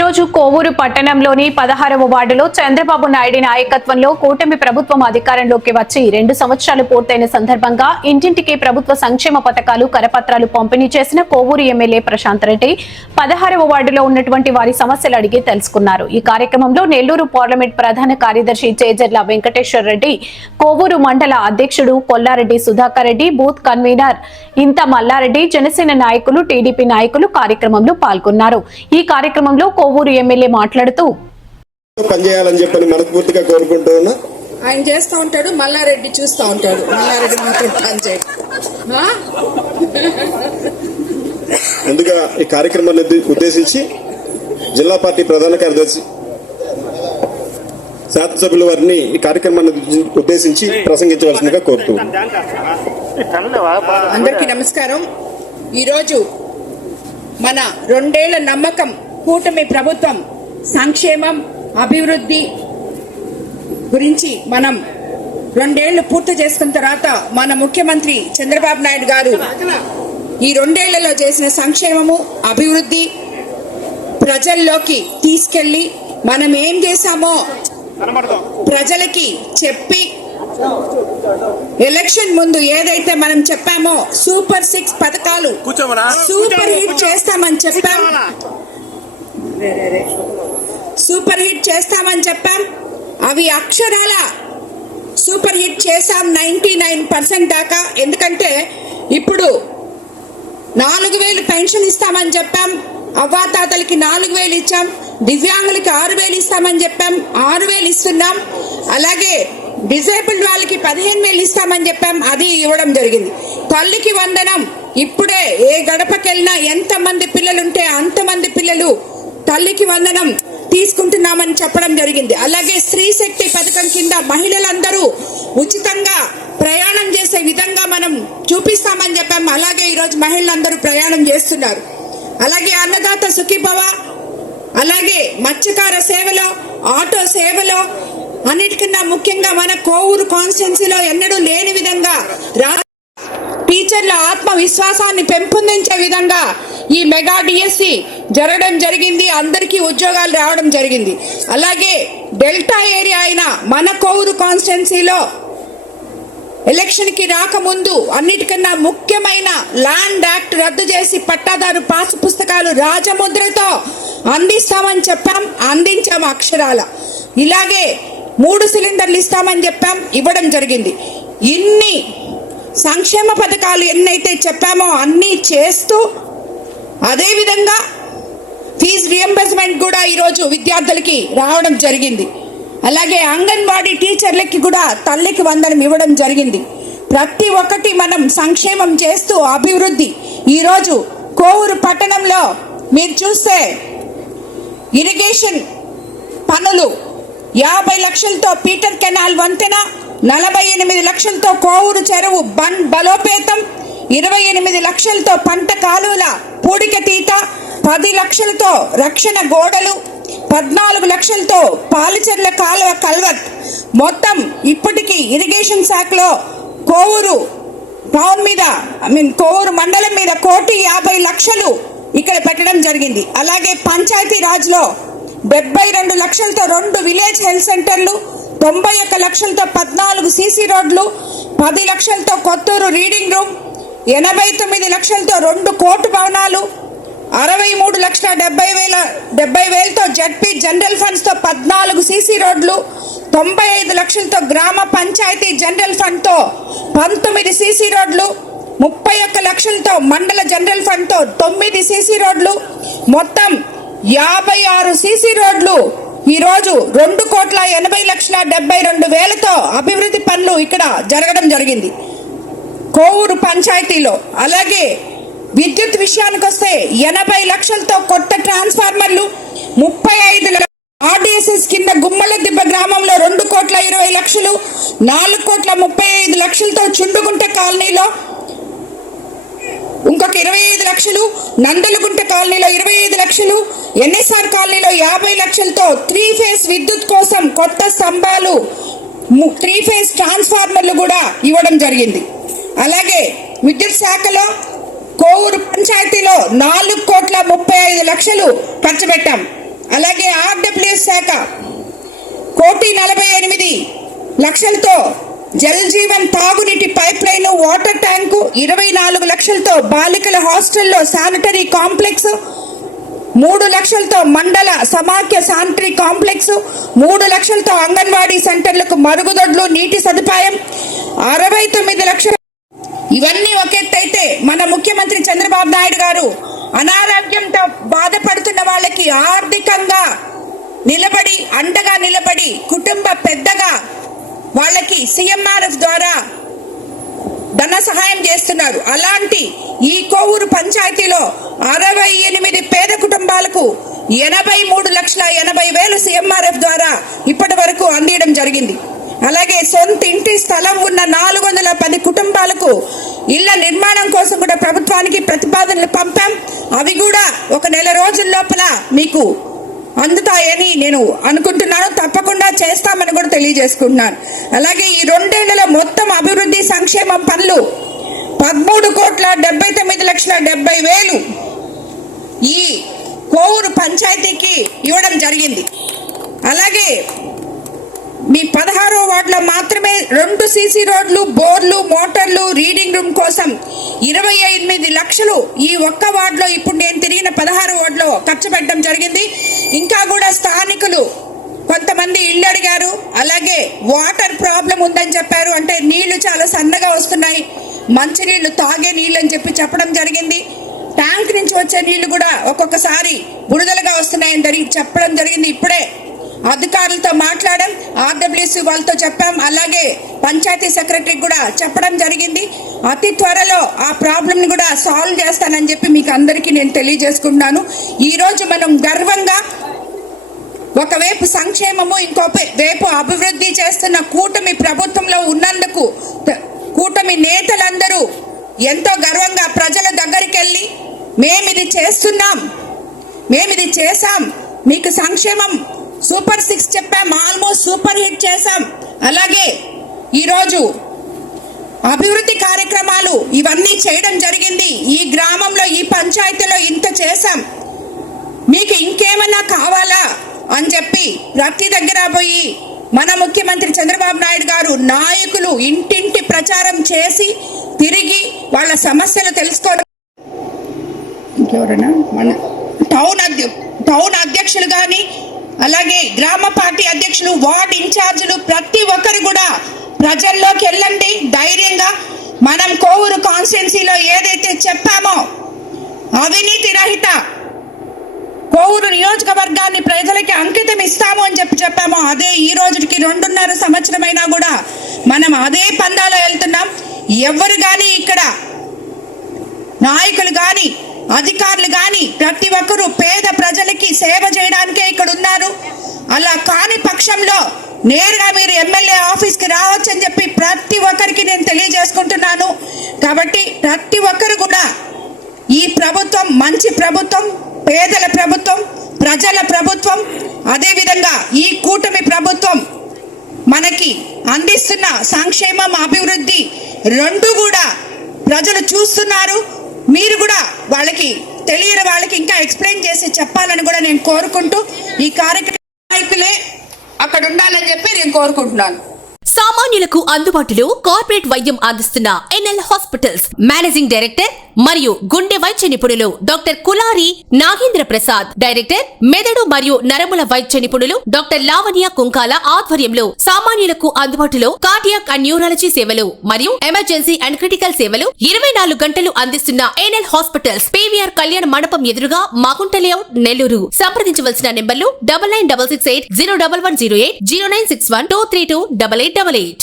రోజు కోవూరు పట్టణంలోని 16వ వార్డులో చంద్రబాబు నాయుడు నాయకత్వంలో కూటమి ప్రభుత్వం అధికారంలోకి వచ్చి 2 సంవత్సరాలు పూర్తయిన సందర్భంగా ఇంటింటికి ప్రభుత్వ సంక్షేమ పథకాలు కరపత్రాలు పంపిణీ చేసిన కోవూరు ఎమ్మెల్యే ప్రశాంత్ రెడ్డి 16వ వార్డులో ఉన్నటువంటి వారి సమస్యలు అడిగి తెలుసుకున్నారు. ఈ కార్యక్రమంలో నెల్లూరు పార్లమెంట్ ప్రధాన కార్యదర్శి చేజర్ల వెంకటేశ్వర రెడ్డి, కోవూరు మండల అధ్యక్షుడు కొల్లారెడ్డి సుధాకర్ రెడ్డి, బూత్ కన్వీనర్ ఇంత మల్లారెడ్డి, జనసేన నాయకులు, టీడీపీ నాయకులు కార్యక్రమంలో పాల్గొన్నారు. ఈ కార్యక్రమంలో కోవూరు ఎమ్మెల్యే మాట్లాడుతూ పనిచేయాలని చెప్పని మనస్ఫూర్తిగా కోరుకుంటూ ఉన్నా. ఆయన చేస్తూ ఉంటాడు, మల్లారెడ్డి చూస్తూ ఉంటాడు. మల్లారెడ్డి మాత్రం పనిచేయ. ముందుగా ఈ కార్యక్రమాన్ని ఉద్దేశించి జిల్లా పార్టీ ప్రధాన కార్యదర్శి శాసనసభ్యుల వారిని ఈ కార్యక్రమాన్ని ఉద్దేశించి ప్రసంగించవలసిందిగా కోరుతూ. అందరికీ నమస్కారం. ఈరోజు మన 2 ఏళ్ల నమ్మకం కూటమి ప్రభుత్వం సంక్షేమం అభివృద్ధి గురించి మనం 2 ఏళ్లు పూర్తి చేసుకున్న తర్వాత మన ముఖ్యమంత్రి చంద్రబాబు నాయుడు గారు ఈ 2 ఏళ్లలో చేసిన సంక్షేమము అభివృద్ధి ప్రజల్లోకి తీసుకెళ్లి మనం ఏం చేశామో ప్రజలకి చెప్పి ఎలక్షన్ ముందు ఏదైతే మనం చెప్పామో సూపర్ 6 పథకాలు సూపర్ హిట్ చేస్తామని చెప్పాం. సూపర్ హిట్ చేస్తామని చెప్పాం. అవి అక్షరాల సూపర్ హిట్ చేశాం 99% దాకా. ఎందుకంటే ఇప్పుడు 4000 పెన్షన్ ఇస్తామని చెప్పాం, అవ్వాతాతలకి 4000 ఇచ్చాం, దివ్యాంగులకి 6000 ఇస్తామని చెప్పాం, 6000 ఇస్తున్నాం. అలాగే డిజేబుల్డ్ వాళ్ళకి 15000 ఇస్తామని చెప్పాం, అది ఇవ్వడం జరిగింది. తల్లికి వందనం ఇప్పుడే ఏ గడపకెళ్ళినా ఎంతమంది పిల్లలుంటే అంతమంది పిల్లలు తల్లికి వందనం తీసుకుంటున్నామని చెప్పడం జరిగింది. అలాగే స్త్రీ శక్తి పథకం కింద మహిళలందరూ ఉచితంగా ప్రయాణం చేసే విధంగా మనం చూపిస్తామని చెప్పాం. అలాగే ఈరోజు మహిళలందరూ ప్రయాణం చేస్తున్నారు. అలాగే అన్నదాత సుఖీభవ, అలాగే మత్స్యకార సేవలో, ఆటో సేవలో, అన్నిటికన్నా ముఖ్యంగా మన కోవూరు కాన్స్టిట్యున్సీలో ఎన్నడూ లేని విధంగా టీచర్ల ఆత్మవిశ్వాసాన్ని పెంపొందించే విధంగా ఈ మెగా డిఎస్సి జరగడం జరిగింది. అందరికీ ఉద్యోగాలు రావడం జరిగింది. అలాగే డెల్టా ఏరియా అయిన మన కోవూరు కాన్స్టిట్యున్సీలో ఎలక్షన్ కి రాకముందు అన్నిటికన్నా ముఖ్యమైన ల్యాండ్ యాక్ట్ రద్దు చేసి పట్టాదారు పాసు పుస్తకాలు రాజముద్రతో అందిస్తామని చెప్పాం, అందించాము అక్షరాల. ఇలాగే 3 సిలిండర్లు ఇస్తామని చెప్పాం, ఇవ్వడం జరిగింది. ఇన్ని సంక్షేమ పథకాలు ఎన్నైతే చెప్పామో అన్నీ చేస్తూ అదేవిధంగా ఫీజు రియంబర్స్మెంట్ కూడా ఈరోజు విద్యార్థులకి రావడం జరిగింది. అలాగే అంగన్వాడీ టీచర్లకి కూడా తల్లికి వందనం ఇవ్వడం జరిగింది. ప్రతి ఒక్కటి మనం సంక్షేమం చేస్తూ అభివృద్ధి. ఈరోజు కోవూరు పట్టణంలో మీరు చూస్తే ఇరిగేషన్ పనులు 50 లక్షలతో పీటర్ కెనాల్ వంతెన, 48 లక్షలతో కోవూరు చెరువు బలోపేతం, 28 లక్షలతో పంట కాలువల పూడిక తీత, 10 లక్షలతో రక్షణ గోడలు, 14 లక్షలతో పాలచెర్ల కాలువ కల్వర్ట్. మొత్తం ఇప్పటికీ ఇరిగేషన్ శాఖలో కోవూరు టౌన్ మీద కోవూరు మండలం మీద 1,50,00,000 ఇక్కడ పెట్టడం జరిగింది. అలాగే పంచాయతీ రాజ్ లో 72 లక్షలతో 2 విలేజ్ హెల్త్ సెంటర్లు, 91 లక్షలతో 14 సీసీ రోడ్లు, 10 లక్షలతో కొత్తూరు రీడింగ్ రూమ్, 89 లక్షలతో 2 కోర్టు భవనాలు, 63,70,000తో జడ్పీ జనరల్ ఫండ్స్ తో 14 సీసీ రోడ్లు, 95 లక్షలతో గ్రామ పంచాయతీ జనరల్ ఫండ్ తో 19 సీసీ రోడ్లు, 31 లక్షలతో మండల జనరల్ ఫండ్ తో 9 సీసీ రోడ్లు, మొత్తం 56 సీసీ రోడ్లు ఈరోజు 2,80,72,000తో అభివృద్ధి పనులు ఇక్కడ జరగడం జరిగింది కోవూరు పంచాయతీలో. అలాగే విద్యుత్ విషయానికి వస్తే 80 లక్షలతో కొత్త ట్రాన్స్ఫార్మర్లు, 35 ఆర్డీఎస్ఎస్ కింద గుమ్మల దిబ్బ గ్రామంలో 2,20,00,000, 4,35,00,000తో చుండుగుంట కాలనీలో ఇంకొక 25 లక్షలు, నందలగుంట కాలనీలో 25 లక్షలు, ఎన్ఎస్ఆర్ కాలనీలో 50 లక్షలతో 3 ఫేజ్ విద్యుత్ కోసం కొత్త స్తంభాలు, 3 ఫేజ్ ట్రాన్స్ఫార్మర్లు కూడా ఇవ్వడం జరిగింది. అలాగే విద్యుత్ శాఖలో కోవూరు పంచాయతీలో 4,35,00,000 ఖర్చు పెట్టాం. అలాగే ఆర్డబ్ల్యూఎస్ శాఖ 1,48,00,000తో జల్ జీవన్ తాగునీటి పైప్ లైన్, వాటర్ ట్యాంకు, 24 లక్షలతో బాలికల హాస్టల్లో శానిటరీ కాంప్లెక్స్, 3 లక్షలతో మండల సమాఖ్య శానిటరీ కాంప్లెక్స్, 3 లక్షలతో అంగన్వాడీ సెంటర్లకు మరుగుదొడ్లు, నీటి సదుపాయం, 69 లక్షలు. ఇవన్నీ ఒక ఎత్తైతే మన ముఖ్యమంత్రి చంద్రబాబు నాయుడు గారు అనారోగ్యంతో బాధపడుతున్న వాళ్ళకి ఆర్థికంగా నిలబడి, అండగా నిలబడి, కుటుంబ పెద్దగా వాళ్ళకి CMRF ద్వారా ధన సహాయం చేస్తున్నారు. అలాంటి ఈ కోవూరు పంచాయతీలో 68 పేద కుటుంబాలకు 83,80,000 CMRF ద్వారా ఇప్పటి వరకు అందించడం జరిగింది. అలాగే సొంత ఇంటి స్థలం ఉన్న 410 కుటుంబాలకు ఇళ్ల నిర్మాణం కోసం కూడా ప్రభుత్వానికి ప్రతిపాదనలు పంపాం. అవి కూడా ఒక నెల రోజుల లోపల మీకు అందుతాయని నేను అనుకుంటున్నాను. తప్పకుండా చేస్తామని కూడా తెలియజేసుకుంటున్నాను. అలాగే ఈ 2 ఏళ్లలో మొత్తం అభివృద్ధి సంక్షేమం పనులు 13,79,70,000 ఈ కోవూరు పంచాయతీకి ఇవ్వడం జరిగింది. అలాగే మీ 16వ వార్డులో మాత్రమే 2 CC రోడ్లు, బోర్లు, మోటార్లు, రీడింగ్ రూమ్ కోసం 28 లక్షలు ఈ ఒక్క వార్డులో ఇప్పుడు నేను తిరిగిన 16వ వార్డులో ఖర్చు పెట్టడం జరిగింది. ఇంకా కూడా స్థానికులు కొంతమంది ఇళ్ళు అడిగారు. అలాగే వాటర్ ప్రాబ్లం ఉందని చెప్పారు. అంటే నీళ్లు చాలా సన్నగా వస్తున్నాయి, మంచినీళ్లు తాగే నీళ్ళు అని చెప్పడం జరిగింది. ట్యాంక్ నుంచి వచ్చే నీళ్లు కూడా ఒక్కొక్కసారి బురదలుగా వస్తున్నాయని చెప్పడం జరిగింది. ఇప్పుడే అధికారులతో మాట్లాడాం, ఆర్డబ్ల్యూసీ వాళ్ళతో చెప్పాం. అలాగే పంచాయతీ సెక్రటరీకి కూడా చెప్పడం జరిగింది. అతి త్వరలో ఆ ప్రాబ్లంని కూడా సాల్వ్ చేస్తానని చెప్పి మీకు అందరికీ నేను తెలియజేసుకుంటున్నాను. ఈరోజు మనం గర్వంగా ఒకవైపు సంక్షేమము, ఇంకో వైపు అభివృద్ధి చేస్తున్న కూటమి ప్రభుత్వంలో ఉన్నందుకు కూటమి నేతలందరూ ఎంతో గర్వంగా ప్రజల దగ్గరికి వెళ్ళి మేమిది చేస్తున్నాం, మేమిది చేశాం, మీకు సంక్షేమం సూపర్ 6 చెప్పాం, ఆల్మోస్ట్ సూపర్ హిట్ చేశాం. అలాగే ఈరోజు అభివృద్ధి కార్యక్రమాలు ఇవన్నీ చేయడం జరిగింది. ఈ గ్రామంలో, ఈ పంచాయతీలో ఇంత చేశాం, మీకు ఇంకేమన్నా కావాలా అని చెప్పి ప్రతి దగ్గర పోయి మన ముఖ్యమంత్రి చంద్రబాబు నాయుడు గారు నాయకులు ఇంటింటి ప్రచారం చేసి తిరిగి వాళ్ళ సమస్యలు తెలుసుకోవడం. ఇంకెవరైనా మన టౌన్ అధ్యక్షులు కానీ, అలాగే గ్రామ పార్టీ అధ్యక్షులు, వార్డ్ ఇన్ఛార్జీలు ప్రతి ఒక్కరు కూడా ప్రజల్లోకి వెళ్ళండి ధైర్యంగా. మనం కోవూరు కాన్స్టిట్యున్సీలో ఏదైతే చెప్పామో అవినీతి రహిత కోవూరు నియోజకవర్గాన్ని ప్రజలకి అంకితం ఇస్తాము అని చెప్పామో అదే ఈ రోజుకి 2.5 సంవత్సరమైనా కూడా మనం అదే పందాలో వెళ్తున్నాం. ఎవరు కానీ ఇక్కడ నాయకులు కానీ అధికారులు కానీ ప్రతి ఒక్కరూ పేద ప్రజలకి సేవ చేయడానికే ఇక్కడ ఉన్నారు. అలా కాని పక్షంలో నేరుగా మీరు ఎమ్మెల్యే ఆఫీస్కి రావచ్చు అని చెప్పి ప్రతి ఒక్కరికి నేను తెలియజేసుకుంటున్నాను. కాబట్టి ప్రతి ఒక్కరు కూడా ఈ ప్రభుత్వం మంచి ప్రభుత్వం, పేదల ప్రభుత్వం, ప్రజల ప్రభుత్వం, అదేవిధంగా ఈ కూటమి ప్రభుత్వం మనకి అందిస్తున్న సంక్షేమం, అభివృద్ధి రెండు కూడా ప్రజలు చూస్తున్నారు. మీరు కూడా వాళ్ళకి తెలియని వాళ్ళకి ఇంకా ఎక్స్ప్లెయిన్ చేసి చెప్పాలని కూడా నేను కోరుకుంటూ ఈ కార్యక్రమ నాయకులే అక్కడ ఉండాలని చెప్పి నేను కోరుకుంటున్నాను. సామాన్యులకు అందుబాటులో కార్పొరేట్ వైద్యం అందిస్తున్న NL హాస్పిటల్స్ మేనేజింగ్ డైరెక్టర్ మరియు గుండె వైద్య నిపుణులు డాక్టర్ కులారి నాగేంద్ర ప్రసాద్, డైరెక్టర్ మెదడు మరియు నరముల వైద్య నిపుణులు డాక్టర్ లావణ్య కుంకాల ఆధ్వర్యంలో సామాన్యులకు అందుబాటులో కార్డియాక్ అండ్ న్యూరాలజీ సేవలు మరియు ఎమర్జెన్సీ అండ్ క్రిటికల్ సేవలు 24 గంటలు అందిస్తున్న NL హాస్పిటల్స్ PVR కళ్యాణ మండపం ఎదురుగా మాగుంట లేఅవుట్, నెల్లూరు. సంప్రదించవలసిన నెంబర్లు 9966801108, 0961232888.